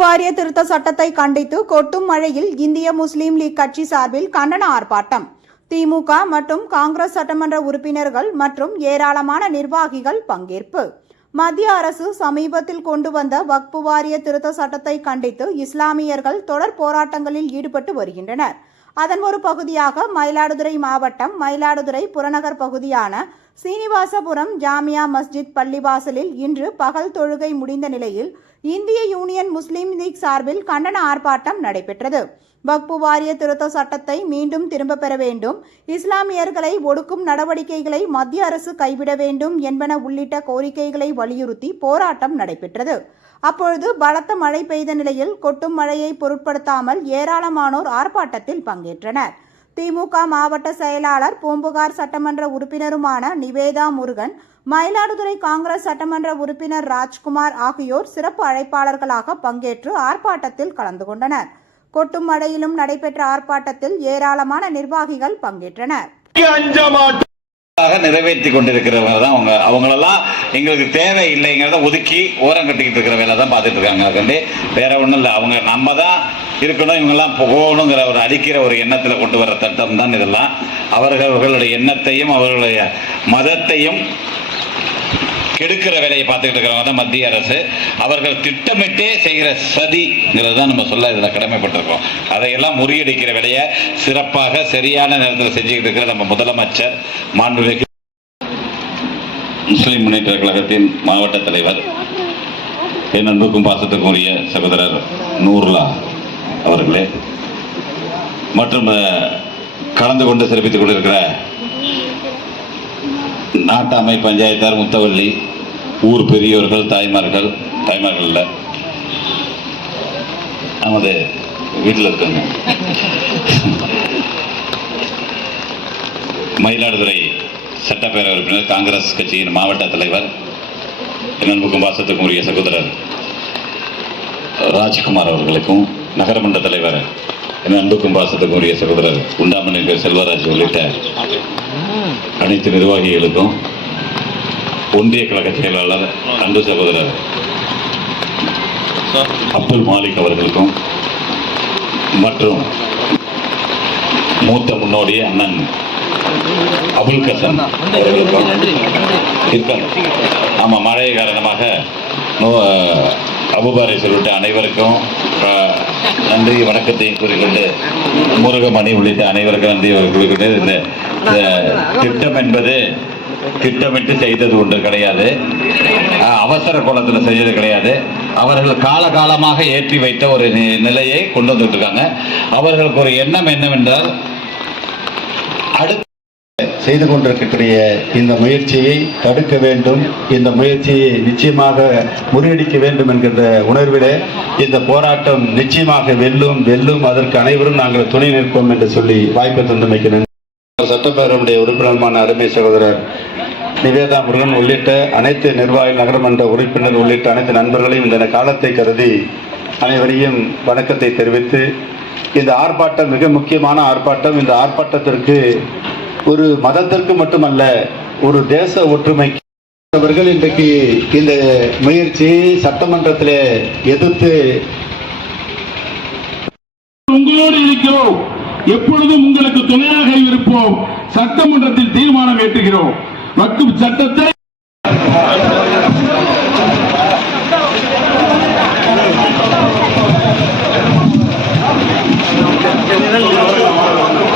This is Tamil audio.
வாரிய திருத்த சட்டத்தை கண்டித்து கொட்டும் மழையில் இந்திய முஸ்லீம் லீக் கட்சி சார்பில் கண்டன ஆர்ப்பாட்டம். திமுக மற்றும் காங்கிரஸ் சட்டமன்ற உறுப்பினர்கள் மற்றும் ஏராளமான நிர்வாகிகள் பங்கேற்பு. மத்திய அரசு சமீபத்தில் கொண்டு வந்த வக்பு வாரிய திருத்த சட்டத்தை கண்டித்து இஸ்லாமியர்கள் தொடர் போராட்டங்களில் ஈடுபட்டு வருகின்றனர். அதன் ஒரு பகுதியாக மயிலாடுதுறை மாவட்டம் மயிலாடுதுறை புறநகர் பகுதியான சீனிவாசபுரம் ஜாமியா மஸ்ஜித் பள்ளிவாசலில் இன்று பகல் தொழுகை முடிந்த நிலையில் இந்திய யூனியன் முஸ்லீம் லீக் சார்பில் கண்டன ஆர்ப்பாட்டம் நடைபெற்றது. வக்பு வாரிய திருத்த சட்டத்தை மீண்டும் திரும்ப பெற வேண்டும். இஸ்லாமியர்களை ஒடுக்கும் நடவடிக்கைகளை மத்திய அரசு கைவிட வேண்டும் என்பன உள்ளிட்ட கோரிக்கைகளை வலியுறுத்தி போராட்டம் நடைபெற்றது. அப்பொழுது பலத்த மழை பெய்த நிலையில் கொட்டும் மழையை பொருட்படுத்தாமல் ஏராளமானோர் ஆர்ப்பாட்டத்தில் பங்கேற்றனர். திமுக மாவட்ட செயலாளர் பூம்புகார் சட்டமன்ற உறுப்பினருமான நிவேதா முருகன் மயிலாடுதுறை காங்கிரஸ் சட்டமன்ற உறுப்பினர் ராஜ்குமார் ஆகியோர் சிறப்பு அழைப்பாளர்களாக பங்கேற்று ஆர்ப்பாட்டத்தில் கலந்து கொண்டனர். கொட்டும் மழையிலும் நடைபெற்ற ஆர்ப்பாட்டத்தில் ஏராளமான நிர்வாகிகள் பங்கேற்றனர். நிறைவேற்றி கொண்டிருக்கிறவங்க தான் அவங்க. அவங்களெல்லாம் எங்களுக்கு தேவை இல்லைங்கிறத ஒதுக்கி ஓரம் கட்டிக்கிட்டு இருக்கிற வேலை தான் பார்த்துட்டு இருக்காங்க. அதுக்காண்டி வேற ஒன்றும் இல்லை. அவங்க நம்ம தான் இருக்கணும். இவங்கெல்லாம் போகணுங்கிற ஒரு அடிக்கிற ஒரு எண்ணத்தில் கொண்டு வர திட்டம் தான் இதெல்லாம். அவர்களுடைய எண்ணத்தையும் அவர்களுடைய மதத்தையும் கெடுக்கிற வேலையை பார்த்துக்கிட்டு இருக்கிறவங்க தான் மத்திய அரசு. அவர்கள் திட்டமிட்டே செய்கிற சதிங்கிறது தான் நம்ம சொல்ல இதில் கடமைப்பட்டிருக்கோம். அதையெல்லாம் முறியடிக்கிற வேலையை சிறப்பாக சரியான நேரத்தில் செஞ்சுக்கிட்டு இருக்கிற நம்ம முதலமைச்சர் மாண்புமிகு முஸ்லீம் முன்னேற்ற கழகத்தின் மாவட்ட தலைவர் என் அன்புக்கும் பாசத்துக்கும் உரிய சகோதரர் நூர்லா அவர்களே மற்றும் கலந்து கொண்டு சிறப்பித்துக் கொண்டிருக்கிற நாட்டாமை பஞ்சாயத்தார் முத்தவள்ளி ஊர் பெரியோர்கள் தாய்மார்கள் தாய்மார்கள் இல்ல. நமது வீட்டில் இருக்காங்க. மயிலாடுதுறை சட்டப்பேரவை உறுப்பினர் காங்கிரஸ் கட்சியின் மாவட்ட தலைவர் என் பாசத்துக்கும் உரிய சகோதரர் ராஜ்குமார் அவர்களுக்கும் நகரமன்ற தலைவர் என் அன்புக்கும் பாசத்துக்கும் உரிய சகோதரர் உண்டாமணி செல்வராஜ் உள்ளிட்ட அனைத்து நிர்வாகிகளுக்கும் ஒன்றிய கழக செயலாளர் அன்பு சகோதரர் அப்துல் மாலிக் அவர்களுக்கும் மற்றும் மூத்த முன்னோடி அண்ணன் அபுல் கசன் அவர்களுக்கும் மழை காரணமாக அபுபாரை சொல்லிட்டு அனைவருக்கும் நன்றி வணக்கத்தையும் கூறிக்கொண்டு முருகமணி உள்ளிட்ட அனைவருக்கும் நன்றி கூறிக்கொண்டு இந்த திட்டம் என்பது திட்டமிட்டு செய்தது ஒன்று கிடையாது. அவசர கோலத்தில் செஞ்சது கிடையாது. அவர்கள் காலகாலமாக ஏற்றி வைத்த ஒரு நிலையை கொண்டு வந்துட்டு இருக்காங்க அவர்களுக்கு ஒரு எண்ணம் என்னவென்றால் அடுத்த செய்து கொண்டிருக்கக்கூடிய இந்த முயற்சியை தடுக்க வேண்டும். இந்த முயற்சியை நிச்சயமாக முறியடிக்க வேண்டும் என்கின்ற உணர்விலே இந்த போராட்டம் நிச்சயமாக வெல்லும் வெல்லும். அதற்கு அனைவரும் நாங்கள் துணை நிற்போம் என்று சொல்லி வாய்ப்பு தந்தமைக்கு சட்டப்பேரவையுடைய உறுப்பினருமான அருமை சகோதரர் நிவேதா முருகன் உள்ளிட்ட அனைத்து நிர்வாகி நகரமன்ற உறுப்பினர் உள்ளிட்ட அனைத்து நண்பர்களையும் இந்த காலத்தை கருதி அனைவரையும் வணக்கத்தை தெரிவித்து இந்த ஆர்ப்பாட்டம் மிக முக்கியமான ஆர்ப்பாட்டம் இந்த ஆர்ப்பாட்டத்திற்கு ஒரு மதத்திற்கு மட்டுமல்ல ஒரு தேச ஒற்றுமைக்கு அவர்கள் இன்றைக்கு இந்த முயற்சி சட்டமன்றத்தில் எதிர்த்து உங்களோடு இருக்கிறோம். எப்பொழுதும் உங்களுக்கு துணையாக இருப்போம் சட்டமன்றத்தில் தீர்மானம் ஏற்றுகிறோம். வக்கு சட்டத்தை